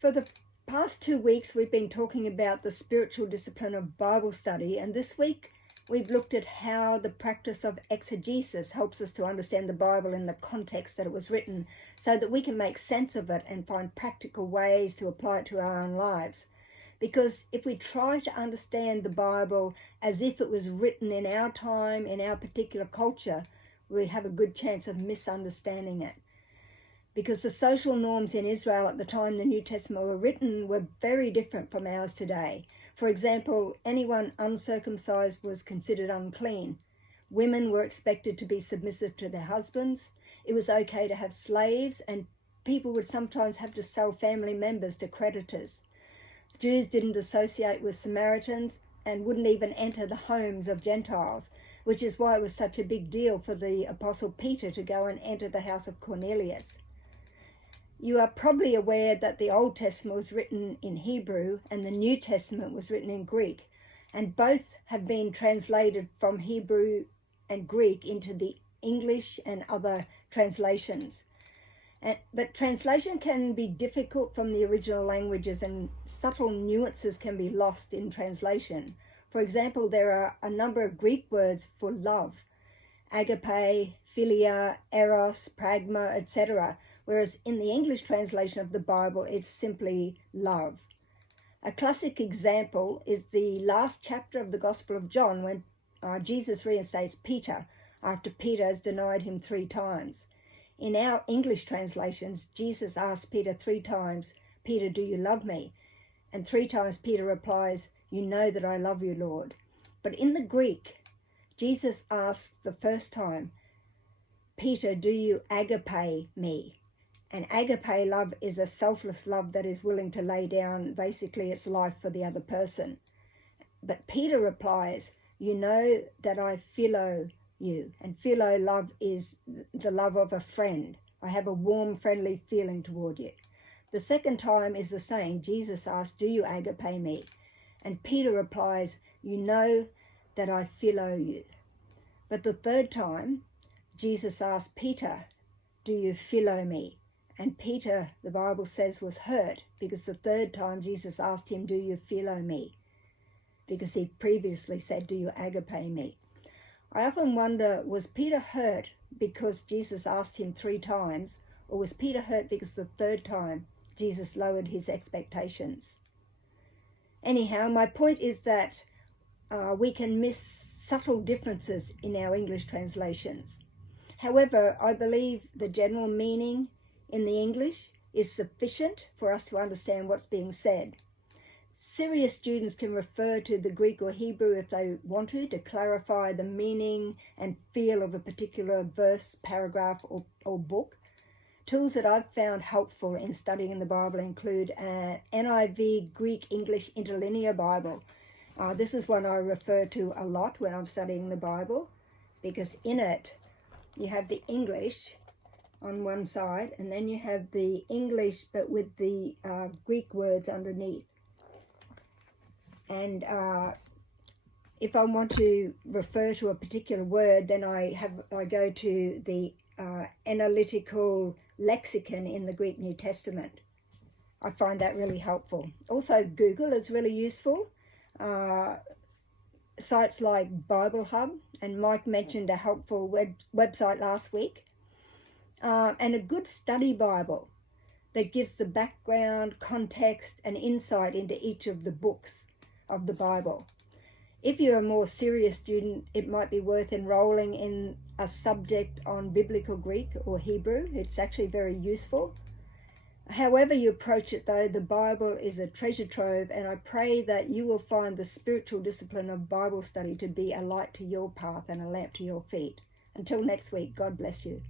For the past 2 weeks, we've been talking about the spiritual discipline of Bible study, and this week we've looked at how the practice of exegesis helps us to understand the Bible in the context that it was written, so that we can make sense of it and find practical ways to apply it to our own lives. Because if we try to understand the Bible as if it was written in our time, in our particular culture, we have a good chance of misunderstanding it. Because the social norms in Israel at the time the New Testament were written were very different from ours today. For example, anyone uncircumcised was considered unclean. Women were expected to be submissive to their husbands. It was okay to have slaves, and people would sometimes have to sell family members to creditors. Jews didn't associate with Samaritans and wouldn't even enter the homes of Gentiles, which is why it was such a big deal for the Apostle Peter to go and enter the house of Cornelius. You are probably aware that the Old Testament was written in Hebrew and the New Testament was written in Greek, and both have been translated from Hebrew and Greek into the English and other translations. But translation can be difficult from the original languages, and subtle nuances can be lost in translation. For example, there are a number of Greek words for love: agape, philia, eros, pragma, etc., whereas in the English translation of the Bible, it's simply love. A classic example is the last chapter of the Gospel of John, when Jesus reinstates Peter after Peter has denied him 3 times. In our English translations, Jesus asks Peter 3 times, "Peter, do you love me?" And 3 times Peter replies, "You know that I love you, Lord." But in the Greek, Jesus asks the first time, "Peter, do you agape me?" And agape love is a selfless love that is willing to lay down basically its life for the other person. But Peter replies, "You know that I philo you." And philo love is the love of a friend. I have a warm, friendly feeling toward you. The second time is the same. Jesus asks, "Do you agape me?" And Peter replies, "You know that I philo you." But the third time, Jesus asked Peter, "Do you philo me?" And Peter, the Bible says, was hurt because the third time Jesus asked him, "Do you philo me?" Because he previously said, "Do you agape me?" I often wonder, was Peter hurt because Jesus asked him 3 times, or was Peter hurt because the third time Jesus lowered his expectations? Anyhow, my point is that we can miss subtle differences in our English translations. However, I believe the general meaning in the English is sufficient for us to understand what's being said. Serious students can refer to the Greek or Hebrew if they want to clarify the meaning and feel of a particular verse, paragraph, or book. Tools that I've found helpful in studying the Bible include an NIV Greek English Interlinear Bible. This is one I refer to a lot when I'm studying the Bible, because in it you have the English on one side, and then you have the English but with the Greek words underneath. And if I want to refer to a particular word, then I go to the analytical lexicon in the Greek New Testament. I find that really helpful. Also, Google is really useful. Sites like Bible Hub, and Mike mentioned a helpful website last week, and a good study Bible that gives the background, context, and insight into each of the books of the Bible. If you're a more serious student, it might be worth enrolling in a subject on biblical Greek or Hebrew. It's actually very useful. However you approach it, though, the Bible is a treasure trove, and I pray that you will find the spiritual discipline of Bible study to be a light to your path and a lamp to your feet. Until next week, God bless you.